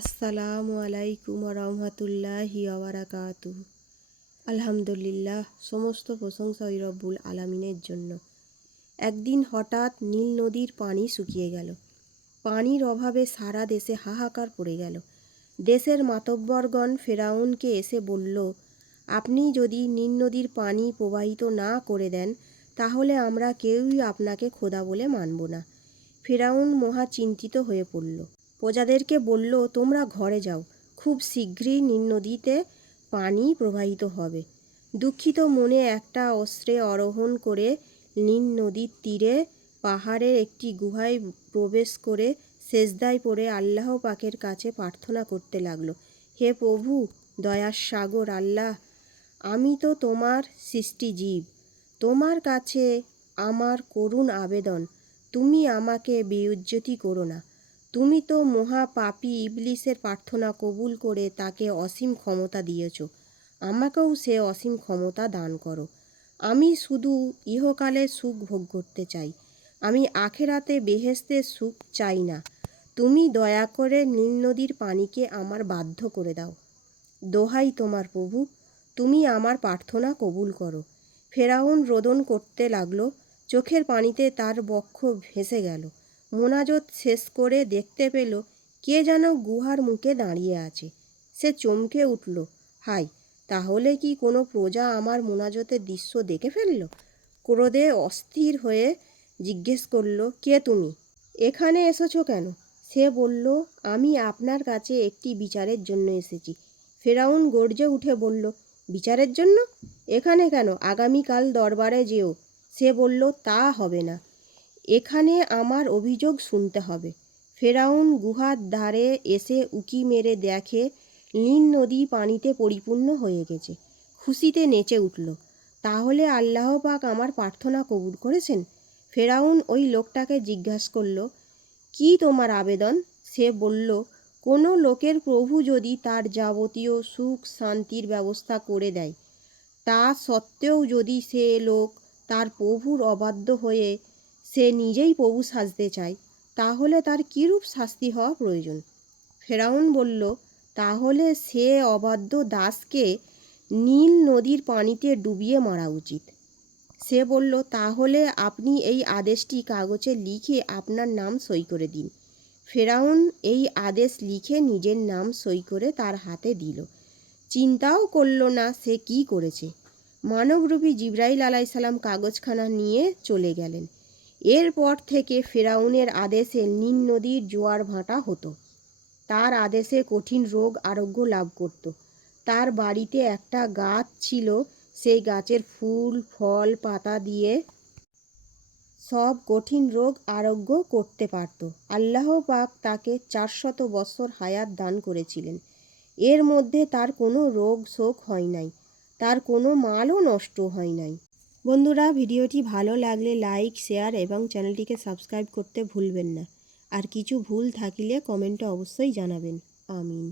আসসালামু আলাইকুম রহমতুল্লাহি আবরাকাতু আলহামদুলিল্লাহ, সমস্ত প্রশংসা ওই রব্বুল আলামিনের জন্য। একদিন হঠাৎ নীল নদীর পানি শুকিয়ে গেল। পানির অভাবে সারা দেশে হাহাকার পড়ে গেল। দেশের মাতব্বরগণ ফেরাউনকে এসে বলল, আপনি যদি নীল নদীর পানি প্রবাহিত না করে দেন, তাহলে আমরা কেউই আপনাকে খোদা বলে মানব না। ফেরাউন মহা চিন্তিত হয়ে পড়ল। প্রজাদেরকে বলল, তোমরা ঘরে যাও। খুব শীঘ্রই নীল নদীতে পানি প্রবাহিত হবে দুঃখিত মনে একটা অস্ত্রে আরোহণ করে নীল নদীর তীরে পাহাড়ের একটি গুহায় প্রবেশ করে সেজদায় পড়ে আল্লাহ পাকের কাছে প্রার্থনা করতে লাগল, হে প্রভু, দয়ার সাগর, আল্লাহ, আমি তো তোমার সৃষ্টি জীব। তোমার কাছে আমার করুণ আবেদন। তুমি আমাকে বেউজ্জতি করো না। তুমি তো মহা পাপী ইবলিসের প্রার্থনা কবুল করে তাকে অসীম ক্ষমতা দিয়েছ। আমাকেও সে অসীম ক্ষমতা দান করো। আমি শুধু ইহকালে সুখ ভোগ করতে চাই। আমি আখেরাতে বেহেস্তের সুখ চাই না। তুমি দয়া করে নীল নদীর পানিকে আমার বাধ্য করে দাও। দোহাই তোমার প্রভু, তুমি আমার প্রার্থনা কবুল করো। ফেরাউন রোদন করতে লাগল, চোখের পানিতে তার বক্ষ ভেসে গেল। মোনাজত শেষ করে দেখতে পেল কে যেন গুহার মুখে দাঁড়িয়ে আছে। সে চমকে উঠল, হাই, তাহলে কি কোনো প্রজা আমার মোনাজতের দৃশ্য দেখে ফেলল? ক্রোধে অস্থির হয়ে জিজ্ঞেস করল, কে তুমি? এখানে এসেছ কেন? সে বলল, আমি আপনার কাছে একটি বিচারের জন্য এসেছি। ফেরাউন গর্জে উঠে বলল, বিচারের জন্য? এখানে কেন? আগামীকাল দরবারে যেও। সে বলল, তা হবে না। এখানে আমার অভিযোগ শুনতে হবে। ফেরাউন গুহার ধারে এসে উকি মেরে দেখে নীল নদী পানিতে পরিপূর্ণ হয়ে গেছে। খুশিতে নেচে উঠল, তাহলে আল্লাহ পাক আমার প্রার্থনা কবুল করেছেন? ফেরাউন ওই লোকটাকে জিজ্ঞাসা করল, কি তোমার আবেদন? সে বলল, কোনো লোকের প্রভু যদি তার যাবতীয় সুখ শান্তির ব্যবস্থা করে দেয়, তা সত্ত্বেও যদি সে লোক তার প্রভুর অবাধ্য হয়ে সে নিজেই প্রভু সাজতে চায়, তাহলে তার কীরূপ শাস্তি হওয়া প্রয়োজন? ফেরাউন বলল, তাহলে সে অবাধ্য দাসকে নীল নদীর পানিতে ডুবিয়ে মারা উচিত। সে বলল, তাহলে আপনি এই আদেশটি কাগজে লিখে আপনার নাম সই করে দিন। ফেরাউন এই আদেশ লিখে নিজের নাম সই করে তার হাতে দিল। চিন্তাও করল না সে কি করেছে। মানবরূপী জিব্রাইল আলাইসাল্লাম কাগজখানা নিয়ে চলে গেলেন। এরপর থেকে ফেরাউনের আদেশে নীল নদীর জোয়ার ভাঁটা হতো। তার আদেশে কঠিন রোগ আরোগ্য লাভ করত। তার বাড়িতে একটা গাছ ছিল, সেই গাছের ফুল, ফল, পাতা দিয়ে সব কঠিন রোগ আরোগ্য করতে পারত। আল্লাহ পাক তাকে চারশত বছর হায়াত দান করেছিলেন। এর মধ্যে তার কোনো রোগ শোক হয় নাই। তার কোনো মালও নষ্ট হয় নাই। বন্ধুরা, ভিডিওটি ভালো লাগলে লাইক, শেয়ার এবং চ্যানেলটিকে সাবস্ক্রাইব করতে ভুলবেন না। আর কিছু ভুল থাকিলে কমেন্টে অবশ্যই জানাবেন। আমিন।